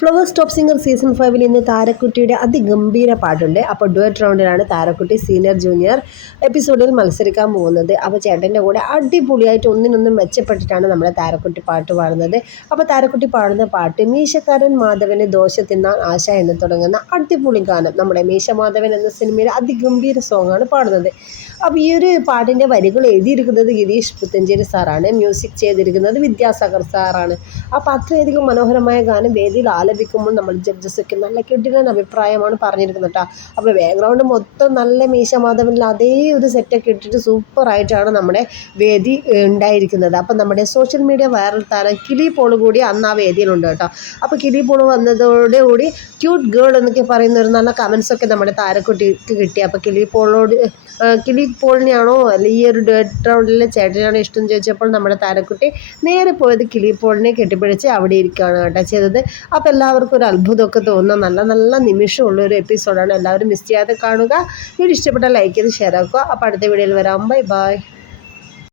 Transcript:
Flowers top singer season 5 ഇന്ന് താരക്കുട്ടിയുടെ അതിഗംഭീര പാട്ടുണ്ട്. അപ്പോൾ ഡുവറ്റ് റൗണ്ടിലാണ് താരക്കുട്ടി സീനിയർ ജൂനിയർ എപ്പിസോഡിൽ മത്സരിക്കാൻ പോകുന്നത്. അപ്പോൾ ചേട്ടൻ്റെ കൂടെ അടിപൊളിയായിട്ട് ഒന്നിനൊന്നും മെച്ചപ്പെട്ടിട്ടാണ് നമ്മുടെ താരക്കുട്ടി പാട്ട് പാടുന്നത്. അപ്പോൾ താരക്കുട്ടി പാടുന്ന പാട്ട് മീശക്കാരൻ മാധവന് ദോശ തിന്നാൻ ആശ എന്ന് തുടങ്ങുന്ന അടിപൊളി ഗാനം. നമ്മുടെ മീശ മാധവൻ എന്ന സിനിമയിലെ അതിഗംഭീര സോങ്ങാണ് പാടുന്നത്. അപ്പോൾ ഈ ഒരു പാട്ടിൻ്റെ വരികൾ എഴുതിയിരിക്കുന്നത് ഗിരീഷ് പുത്തഞ്ചേരി സാറാണ്. മ്യൂസിക് ചെയ്തിരിക്കുന്നത് വിദ്യാസാഗർ സാറാണ്. അപ്പോൾ അത്രയധികം മനോഹരമായ ഗാനം വേദിയിൽ ആലപിക്കുമ്പോൾ നമ്മൾ ജഡ്ജസൊക്കെ നല്ല കിടിലൻ അഭിപ്രായമാണ് പറഞ്ഞിരിക്കുന്നത് കേട്ടോ. അപ്പോൾ ബാക്ക്ഗ്രൗണ്ട് മൊത്തം നല്ല മീശ മാധവനിൽ അതേ ഒരു സെറ്റൊക്കെ ഇട്ടിട്ട് സൂപ്പറായിട്ടാണ് നമ്മുടെ വേദി ഉണ്ടായിരിക്കുന്നത്. അപ്പോൾ നമ്മുടെ സോഷ്യൽ മീഡിയ വൈറൽ താരം കിലി പോൾ കൂടി അന്ന് ആ വേദിയിലുണ്ട് കേട്ടോ. അപ്പോൾ കിലി പോൾ വന്നതോടുകൂടി ക്യൂട്ട് ഗേൾ എന്നൊക്കെ പറയുന്ന ഒരു നല്ല കമൻസൊക്കെ നമ്മുടെ താരക്കുട്ടിക്ക് കിട്ടി. അപ്പോൾ കിലി പോളിനെയാണോ അല്ലെങ്കിൽ ഈ ഒരു ഡേറ്റ് റൗണ്ടിലെ ചേട്ടനാണോ ഇഷ്ടം ചോദിച്ചപ്പോൾ നമ്മുടെ താരക്കുട്ടി നേരെ പോയത് കിലി പോളിനെ കെട്ടിപ്പിടിച്ച് അവിടെ ഇരിക്കുകയാണ് കേട്ടോ ചെയ്തത്. അപ്പോൾ എല്ലാവർക്കും ഒരു അത്ഭുതമൊക്കെ തോന്നുന്ന നല്ല നല്ല നിമിഷമുള്ളൊരു എപ്പിസോഡാണ്. എല്ലാവരും മിസ് ചെയ്യാതെ കാണുക. വീഡിയോ ഇഷ്ടപ്പെട്ടാൽ ലൈക്ക് ചെയ്ത് ഷെയർ ആക്കുക. അപ്പോൾ അടുത്ത വീഡിയോയിൽ വരാം. Bye bye.